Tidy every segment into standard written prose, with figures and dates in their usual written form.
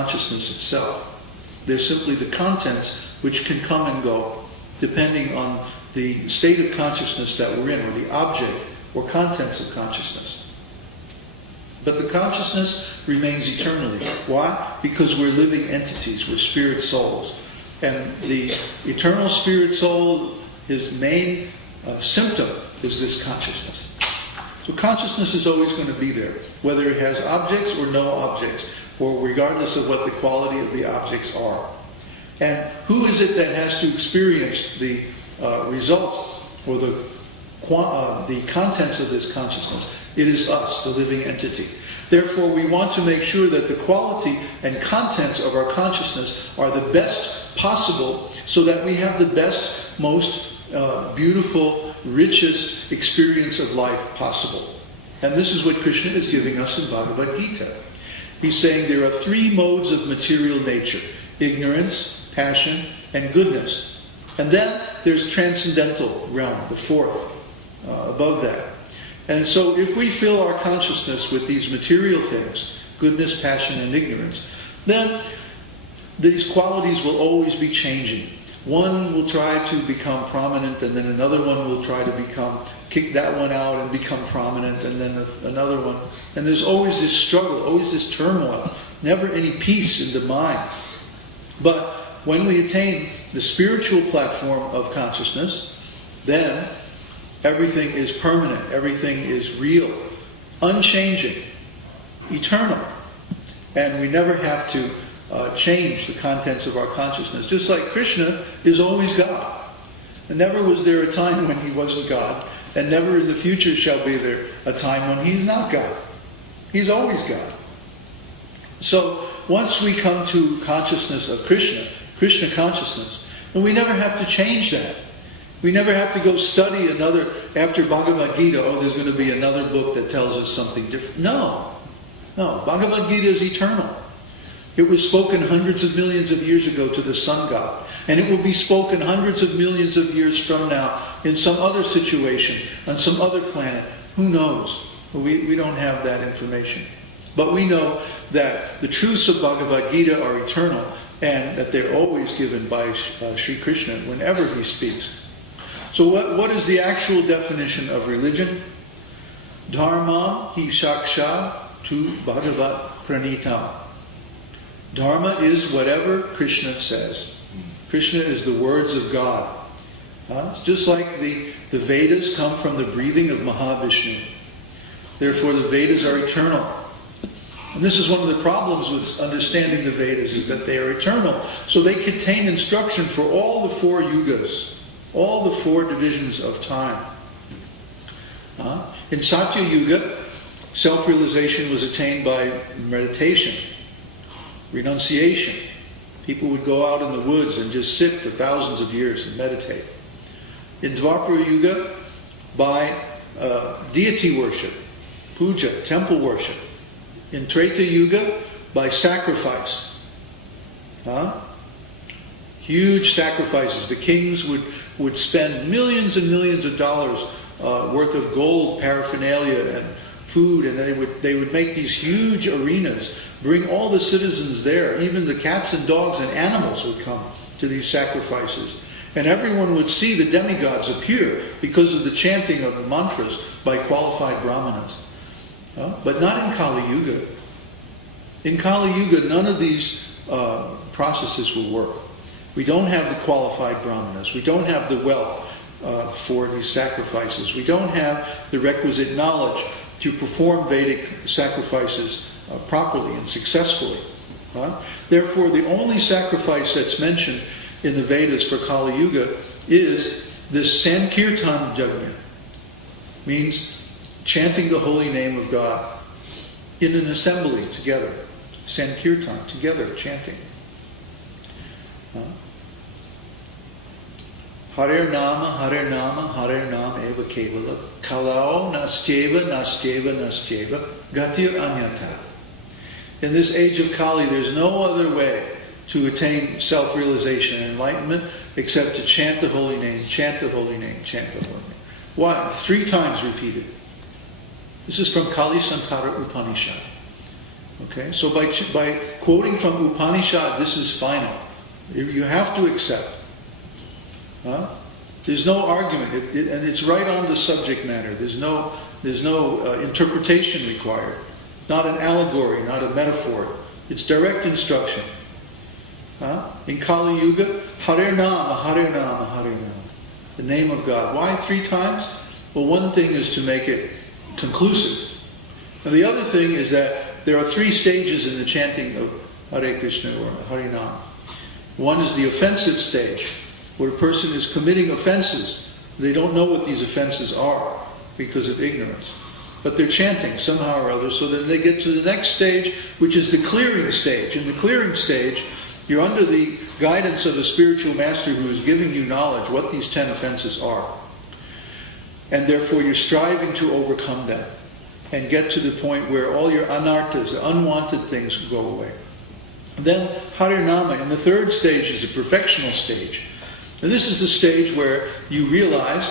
consciousness itself. They're simply the contents which can come and go depending on the state of consciousness that we're in, or the object or contents of consciousness. But the consciousness remains eternally. Why? Because we're living entities, we're spirit souls. And the eternal spirit soul, his main symptom is this consciousness. So consciousness is always going to be there, whether it has objects or no objects, or regardless of what the quality of the objects are. And who is it that has to experience the results or the contents of this consciousness? It is us, the living entity. Therefore, we want to make sure that the quality and contents of our consciousness are the best possible, so that we have the best, most beautiful, richest experience of life possible. And this is what Krishna is giving us in Bhagavad-gītā. He's saying there are three modes of material nature: ignorance, passion, and goodness. And then there's transcendental realm, the fourth, above that. And so if we fill our consciousness with these material things, goodness, passion, and ignorance, then these qualities will always be changing. One will try to become prominent, and then another one will try to kick that one out and become prominent, and then another one. And there's always this struggle, always this turmoil, never any peace in the mind. But when we attain the spiritual platform of consciousness, then everything is permanent, everything is real, unchanging, eternal. And we never have to change the contents of our consciousness. Just like Krishna is always God. And never was there a time when he wasn't God, and never in the future shall be there a time when he's not God. He's always God. So once we come to consciousness of Krishna, Krishna consciousness, then we never have to change that. We never have to go study another, after Bhagavad-gītā, oh, there's going to be another book that tells us something different. No. Bhagavad-gītā is eternal. It was spoken hundreds of millions of years ago to the sun god. And it will be spoken hundreds of millions of years from now in some other situation, on some other planet. Who knows? We don't have that information. But we know that the truths of Bhagavad-gītā are eternal, and that they're always given by Sri Krishna whenever he speaks. So what is the actual definition of religion? Dharma hi sakshat tu bhagavat pranitam. Dharma is whatever Krishna says. Krishna is the words of God. Just like the Vedas come from the breathing of Mahavishnu. Therefore the Vedas are eternal. And this is one of the problems with understanding the Vedas, is that they are eternal. So they contain instruction for all the four yugas, all the four divisions of time. In Satya Yuga, self-realization was attained by meditation, renunciation. People would go out in the woods and just sit for thousands of years and meditate. In Dvapara Yuga, by deity worship, puja, temple worship. In Treta Yuga, by sacrifice. Huge sacrifices. The kings would spend millions and millions of dollars worth of gold, paraphernalia, and food, and they would make these huge arenas, bring all the citizens there. Even the cats and dogs and animals would come to these sacrifices. And everyone would see the demigods appear because of the chanting of the mantras by qualified brahmanas. But not in Kali Yuga. In Kali Yuga, none of these processes will work. We don't have the qualified brahmanas. We don't have the wealth for these sacrifices. We don't have the requisite knowledge to perform Vedic sacrifices properly and successfully. Therefore, the only sacrifice that's mentioned in the Vedas for Kali Yuga is this Sankirtan Yajna. Means chanting the holy name of God in an assembly together. Sankirtan, together, chanting. Hare Nama, Hare Nama, Hare Nama eva kevala, kalao nastyeva, nastyeva, nastyeva, gatir anyata. In this age of Kali, there's no other way to attain self-realization and enlightenment except to chant the holy name, chant the holy name, chant the holy name. Why? 3 times repeated. This is from Kali Santara Upanishad. Okay, so by quoting from Upanishad, this is final. You have to accept. There's no argument, and it's right on the subject matter. There's no interpretation required. Not an allegory, not a metaphor. It's direct instruction. In Kali Yuga, Hare Nama, Hare Nama, Hare Nama. The name of God. Why 3 times? Well, one thing is to make it conclusive. And the other thing is that there are 3 stages in the chanting of Hare Krishna or Hare Nama. One is the offensive stage, where a person is committing offenses. They don't know what these offenses are because of ignorance. But they're chanting somehow or other, so that they get to the next stage, which is the clearing stage. In the clearing stage, you're under the guidance of a spiritual master who is giving you knowledge what these 10 offenses are. And therefore you're striving to overcome them and get to the point where all your anarthas, the unwanted things, go away. And then Hare Nama, in the 3rd stage, is a perfectional stage. And this is the stage where you realize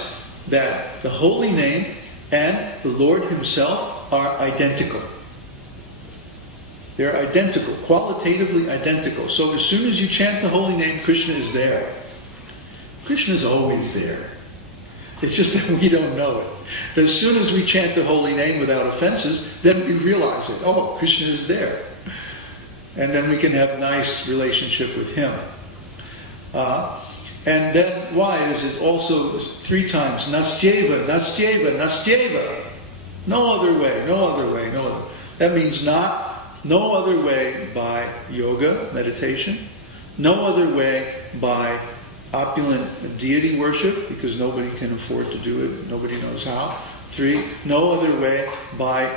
that the holy name and the Lord Himself are identical. They're identical, qualitatively identical. So as soon as you chant the holy name, Krishna is there. Krishna is always there. It's just that we don't know it. But as soon as we chant the holy name without offenses, then we realize it. Oh, Krishna is there. And then we can have a nice relationship with Him. And then why is it also 3 times? Nastyeva, Nastyeva, Nastyeva. No other way, no other way, no other. That means no other way by yoga, meditation. No other way by opulent deity worship, because nobody can afford to do it. Nobody knows how. 3, no other way by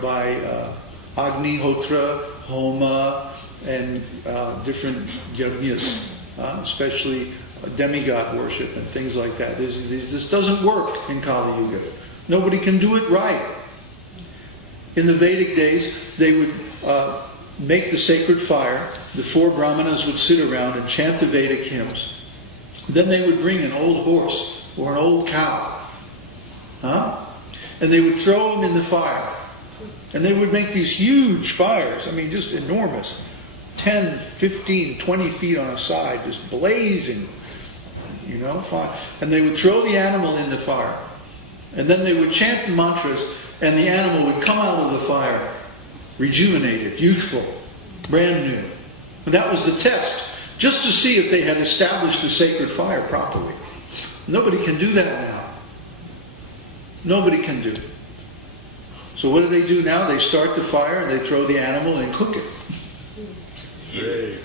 by Agni-hotra, Homa, and different yajnas, especially demigod worship and things like that. This doesn't work in Kali Yuga. Nobody can do it right. In the Vedic days, they would make the sacred fire. The 4 brahmanas would sit around and chant the Vedic hymns. Then they would bring an old horse or an old cow. And they would throw them in the fire. And they would make these huge fires. I mean, just enormous. 10, 15, 20 feet on a side, just blazing. Fire. And they would throw the animal in the fire. And then they would chant the mantras, and the animal would come out of the fire rejuvenated, youthful, brand new. And that was the test, just to see if they had established the sacred fire properly. Nobody can do that now. Nobody can do it. So what do now? They start the fire and they throw the animal and cook it. Great.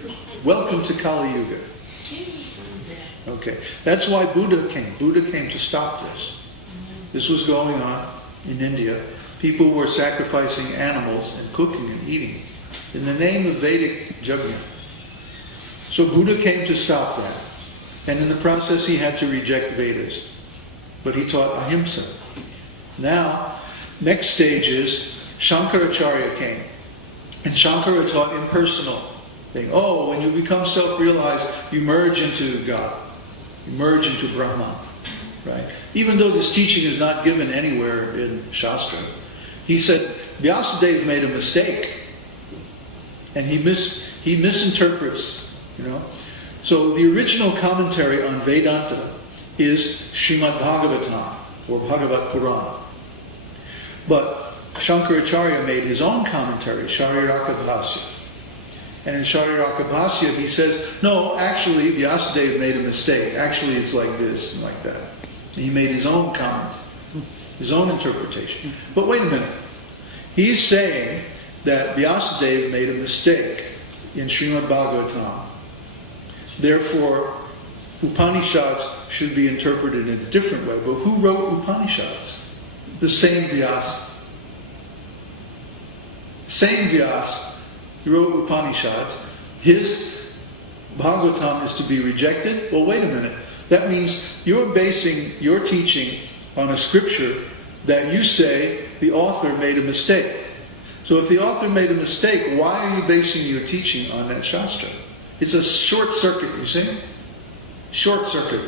Welcome to Kali Yuga. Okay, that's why Buddha came. Buddha came to stop this. This was going on in India. People were sacrificing animals and cooking and eating in the name of Vedic yajna. So Buddha came to stop that. And in the process he had to reject Vedas. But he taught ahimsa. Now, next stage is Shankaracharya came. And Shankara taught impersonal thing. Oh, when you become self-realized, you merge into God. You merge into Brahman. Right? Even though this teaching is not given anywhere in Shastra. He said, Vyasadeva made a mistake. And he misinterprets, So the original commentary on Vedanta is Śrīmad-Bhāgavatam, or Bhagavad Purana. But Shankaracharya made his own commentary, Shariraka-bhāsya. And in Shariraka-bhāsya he says, no, actually Vyasadeva made a mistake. Actually it's like this and like that. And he made his own comment, his own interpretation. But wait a minute. He's saying that Vyasadeva made a mistake in Śrīmad-Bhāgavatam. Therefore, Upanishads should be interpreted in a different way. But who wrote Upanishads? The same Vyasa. Same Vyasa. He wrote Upanishads. His Bhagavatam is to be rejected? Well, wait a minute. That means you're basing your teaching on a scripture that you say the author made a mistake. So if the author made a mistake, why are you basing your teaching on that Shastra? It's a short circuit, you see? Short circuit.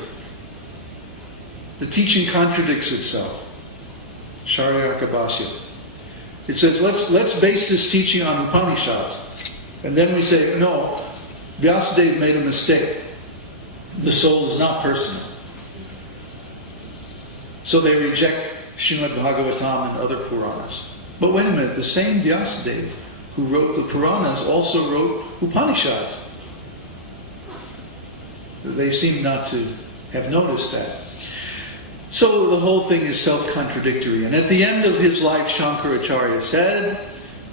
The teaching contradicts itself. Shariraka-bhāsya. It says, let's base this teaching on Upanishads. And then we say, no, Vyasadeva made a mistake. The soul is not personal. So they reject Śrīmad-Bhāgavatam and other Puranas. But wait a minute, the same Vyasadeva who wrote the Puranas also wrote Upanishads. They seem not to have noticed that. So the whole thing is self-contradictory. And at the end of his life, Shankaracharya said,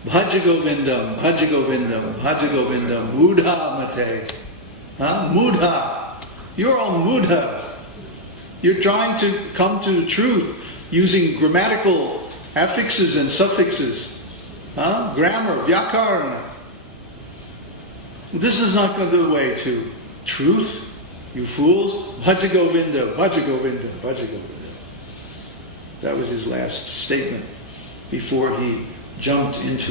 Bhaja Govindam, Bhaja Govindam, Bhaja Govindam, Mudha Mate. Mudha. You're all mudhas. You're trying to come to truth using grammatical affixes and suffixes. Grammar, vyakarana. This is not the way to truth, you fools. Bhaja Govinda, Bhaja Govinda, Bhaja Govinda. That was his last statement before he jumped into